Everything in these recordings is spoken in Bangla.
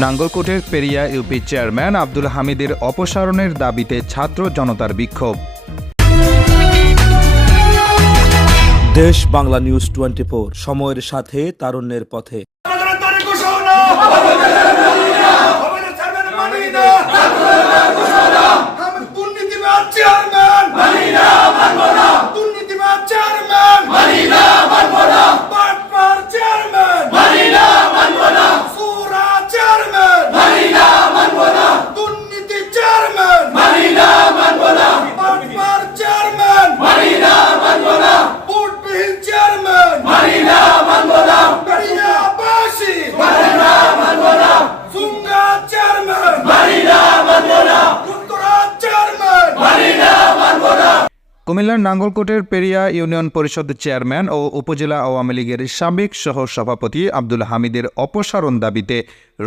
নাঙ্গলকোটের পেরিয়া ইউপি চেয়ারম্যান আব্দুল হামিদের অপসারণের দাবিতে ছাত্র জনতার বিক্ষোভ। দেশ বাংলা নিউজ 24, সময়ের সাথে তারুণ্যের পথে। কুমিল্লার নাঙ্গলকোটের পেরিয়া ইউনিয়ন পরিষদ চেয়ারম্যান ও উপজেলা আওয়ামী লীগের সাবেক সহ সভাপতি আব্দুল হামিদের অপসারণ দাবিতে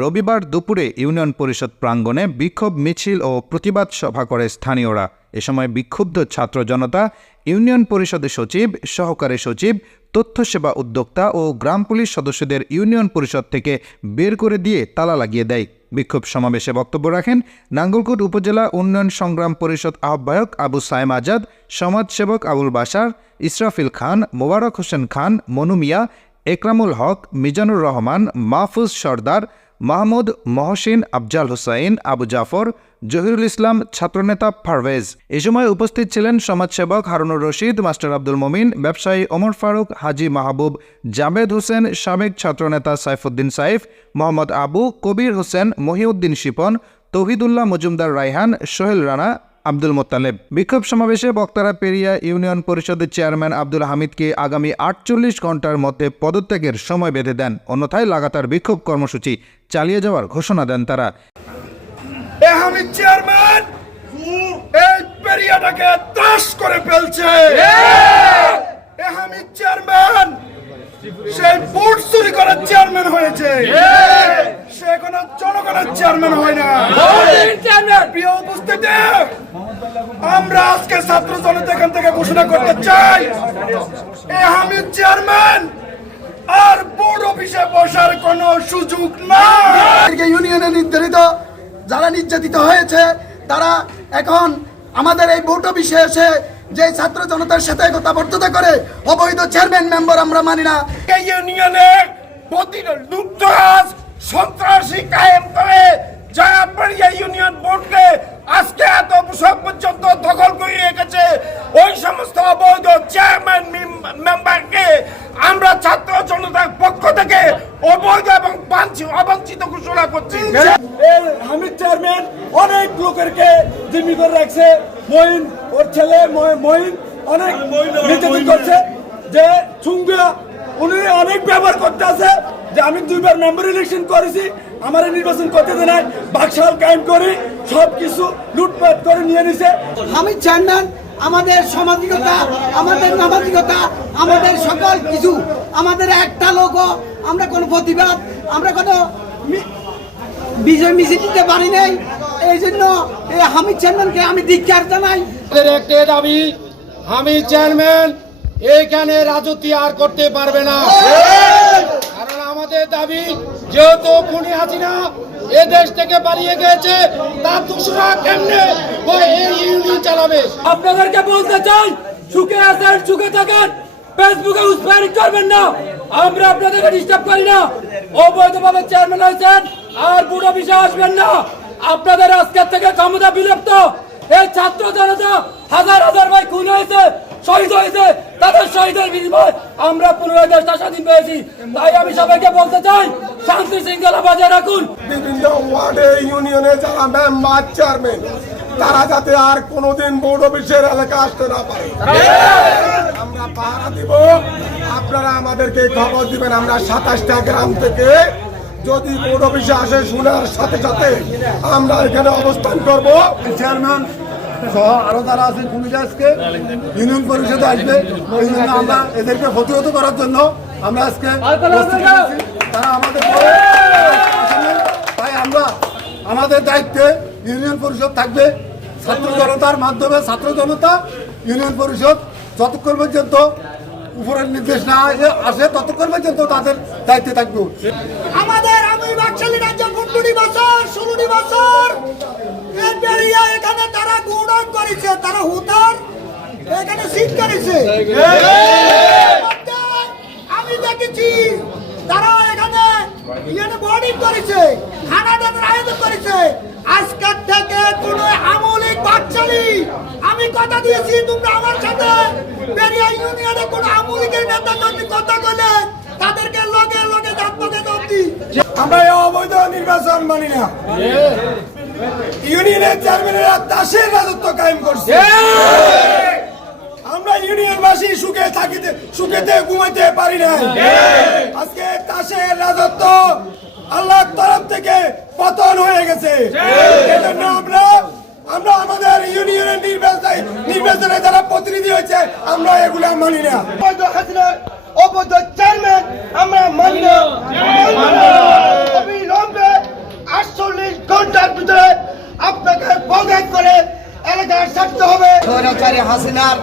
রবিবার দুপুরে ইউনিয়ন পরিষদ প্রাঙ্গণে বিক্ষোভ মিছিল ও প্রতিবাদ সভা করে স্থানীয়রা। এ সময় বিক্ষুব্ধ ছাত্র জনতা ইউনিয়ন পরিষদের সচিব, সহকারী সচিব, তথ্য সেবা উদ্যোক্তা ও গ্রাম পুলিশ সদস্যদের ইউনিয়ন পরিষদ থেকে বের করে দিয়ে তালা লাগিয়ে দেয়। বিক্ষোভ সমাবেশে বক্তব্য রাখেন নাঙ্গলকোট উপজেলা উন্নয়ন সংগ্রাম পরিষদ আহ্বায়ক আবু সায়েম আজাদ, সমাজসেবক আবুল বাশার, ইসরাফিল খান, মোবারক হোসেন খান, মনু মিয়া, একরামুল হক, মিজানুর রহমান, মাহফুজ সর্দার, মাহমুদ মহসিন, আফজাল হুসাইন, আবু জাফর, জহিরুল ইসলাম, ছাত্রনেতা পারভেজ। এ সময় উপস্থিত ছিলেন সমাজসেবক হারুনুর রশিদ, মাস্টার আব্দুল মমিন, ব্যবসায়ী ওমর ফারুক, হাজি মাহবুব, জাবেদ হোসেন, সাবেক ছাত্রনেতা সাইফুদ্দিন সাইফ, মোহাম্মদ আবু, কবির হোসেন, মহিউদ্দিন শিপন, তৌহিদুল্লাহ মজুমদার রায়হান, সোহেল রানা, আব্দুল মোত্তালেব। বিক্ষোভ সমাবেশে বক্তারা পেরিয়া ইউনিয়ন পরিষদের চেয়ারম্যান আব্দুল হামিদকে আগামী 48 ঘন্টার মধ্যে পদত্যাগের সময় বেঁধে দেন, অন্যথায় লাগাতার বিক্ষোভ কর্মসূচি চালিয়ে যাওয়ার ঘোষণা দেন তারা। হামিদ চেয়ারম্যান এই পেরিয়াটাকে ত্রাস করে ফেলছে। হামিদ চেয়ারম্যান সেই ভোট চুরি করার চেয়ারম্যান হয়েছে, সে কোনো জনগণের চেয়ারম্যান হয় না। প্রিয় উপস্থিতি, আমরা আজকে ছাত্র জনতা এখান থেকে ঘোষণা করতে চাই, এই হামিদ চেয়ারম্যান আর বোর্ড অফিসে বসার কোনো সুযোগ নাই। ইউনিয়নে নির্ধারিত যারা নির্যাতিত হয়েছে তারা এখন আমাদের এই বোর্ড অফিসে এসে যে ছাত্র জনতার সাথে একতাবদ্ধতা করে অবৈধ চেয়ারম্যান মেম্বার আমরা মানি না। এই ইউনিয়নে লুটতরাজ সন্ত্রাসী কায়েম করে যারা পেরিয়া ইউনিয়ন বোর্ডকে আজকে এত বছর পর্যন্ত দখল করে রেখেছে, ওই সমস্ত অবৈধ চেয়ারম্যান মেম্বারকে আমরা ছাত্র জনতার পক্ষ থেকে অবৈধ এবং অবাঞ্ছিত ঘোষণা করছি। হামিদ চেয়ারম্যান অনেক লোকেরকে জিম্মি করে রাখছে, মঈন ওর ছেলে মঈন অনেক নির্যাতন করছে, যে চুঙ্গা উনি অনেক ব্যবহার করতে আছে, যে আমি 2বার মেম্বার ইলেকশন করেছি, আমার নির্বাচন করতে দেয় নাই, বাকশাল কায়েম করে সবকিছু লুটপাট করে নিয়ে নিছে। হামিদ চেয়ারম্যান আমাদের সামাজিকতা, আমাদের নামাজিকতা, আমাদের সকল কিছু, আমাদের একটা লোকও আমরা কোনো প্রতিবাদ, আমরা কোনো বিজয় মিছিল দিতে পারি নাই। এই জন্য এই হামিদ চেয়ারম্যানকে আমি ধিক্কার জানাই। একটা দাবি, হামিদ চেয়ারম্যান এইখানে রাজত্ব আর করতে পারবে না, কারণ আমাদের দাবি যেহেতু খুনি হাসিনা এ দেশ থেকে পালিয়ে গেছে, তার দোষরা কেমনে এই ইউনিয়ন চালাবে। আপনাদেরকে বলতে চাই, সুখে আছেন সুখে থাকেন, ফেসবুকে উৎসাহিত করবেন না, আমরা আপনাদেরকে ডিস্টার্ব করি না। অবৈধভাবে চেয়ারম্যান হয়েছেন আর বুড়ো বিষয় আসবেন না। আপনাদের আজকের থেকে ক্ষমতা বিলুপ্ত। এই ছাত্র জনতা হাজার হাজার ভাই খুন হয়েছে, শহীদ হয়েছে, তাদের শহীদের বিনিময়ে আমরা পুনরায় দেশটা স্বাধীন পেয়েছি। তাই আমি সবাইকে বলতে চাই, শান্তি শৃঙ্খলা বজায় রাখুন। বিভিন্ন ওয়ার্ডে ইউনিয়নে যারা মেম্বার চেয়ারম্যান তারা যাতে আর কোনোদিন বোর্ড অফিসের এলাকা আসতে না পারে, আমরা পাহারা দিব। আপনারা আমাদেরকে খবর দিবেন, আমরা 27টা গ্রাম থেকে যদি বোর্ড অফিসে আসে শোনার সাথে সাথে আমরা এখানে অবস্থান করব। চেয়ারম্যান সহ আরো যারা আছেন পুলিশ আজকে ইউনিয়ন পরিষদে আসবে, ওই জন্য আমরা এদেরকে প্রতিহত করার জন্য আমরা আজকে তারা আমাদের, তাই আমরা আমাদের দায়িত্বে ইউনিয়ন পরিষদ থাকবে ছাত্র জনতার মাধ্যমে। ছাত্র জনতা ইউনিয়ন পরিষদ যতক্ষণ পর্যন্ত উপরের নির্দেশ না আসে ততক্ষণ পর্যন্ত তাদের দায়িত্বে থাকবে। আমাদের আমি বাকশালী রাজ্য বছর এই বেরিয়া এখানে তারা গুড়ন করেছে, তারা হুতার এখানে সিট করেছে। আমি দেখেছি তারা এখানে বোর্ডিং করেছে, খানা দানার আয়োজন করেছে। আজকের থেকে কোন আমলিক বাচ্চালি, আমি কথা দিয়েছি তোমরা আমার সাথে বেরিয়া ইউনিয়নে কোন আমলিকের নেতা কর্মী কথা বলে তাদেরকে লগে লগে জাতপাতে দপ্তি। আমরা এই অবৈধ নির্বাচন মানি না। ইউনিয়নের চেয়ারম্যানেরা দাসের রাজত্ব কায়েম করছে। আমরা ইউনিয়নবাসী সুখেতে ঘুমাইতে পারি না। আজকে দাসের রাজত্ব আল্লাহর তরফ থেকে পতন হয়ে গেছে। এজন্য আমরা আমাদের ইউনিয়নের নির্বাচনে যারা প্রতিনিধি হয়েছে আমরা এগুলা মানি না। অবৈধ হাসিনার অবৈধ চেয়ারম্যান আমরা মানি না। অবিলম্বে 48 ঘন্টার ভিতরে আপনাকে পদত্যাগ করে এলাকায় ছাড়তে হবে। স্বৈরাচারী হাসিনার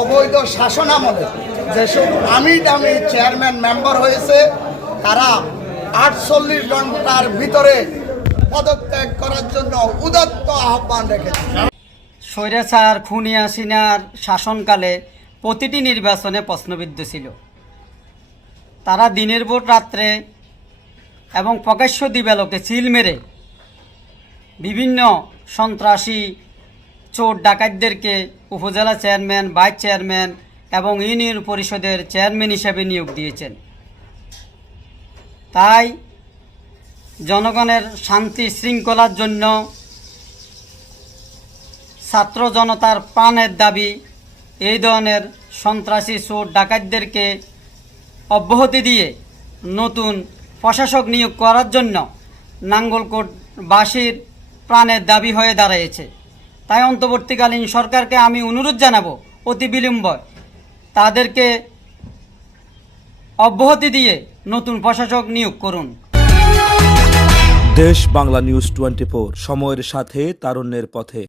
অবৈধ শাসন আমলে যেসব আমি দামি চেয়ারম্যান মেম্বার হয়েছে তারা 48 ঘন্টার ভিতরে পদত্যাগ করার জন্য উদাত্ত আহ্বান রেখেছে। স্বৈরাচার খুনি হাসিনার শাসনকালে প্রতিটি নির্বাচনে প্রশ্নবিদ্ধ ছিল। তারা দিনের ভোট রাত্রে এবং প্রকাশ্য দিবালোকে চিল মেরে বিভিন্ন সন্ত্রাসী চোর ডাকাতদেরকে উপজেলা চেয়ারম্যান, ভাইস চেয়ারম্যান এবং ইউনিয়ন পরিষদের চেয়ারম্যান হিসেবে নিয়োগ দিয়েছেন। তাই জনগণের শান্তি শৃঙ্খলার জন্য ছাত্র জনতার প্রাণের দাবি এই ধরনের সন্ত্রাসী চোর ডাকাতদেরকে অব্যাহতি দিয়ে নতুন প্রশাসক নিয়োগ করার জন্য নাঙ্গলকোটবাসীর প্রাণের দাবি হয়ে দাঁড়িয়েছে। তাই অন্তর্বর্তীকালীন সরকারকে আমি অনুরোধ জানাবো অতি বিলম্বে তাদেরকে অব্যাহতি দিয়ে নতুন প্রশাসক নিয়োগ করুন। দেশ বাংলা নিউজ 24 সময়ের সাথে তারুণ্যের পথে।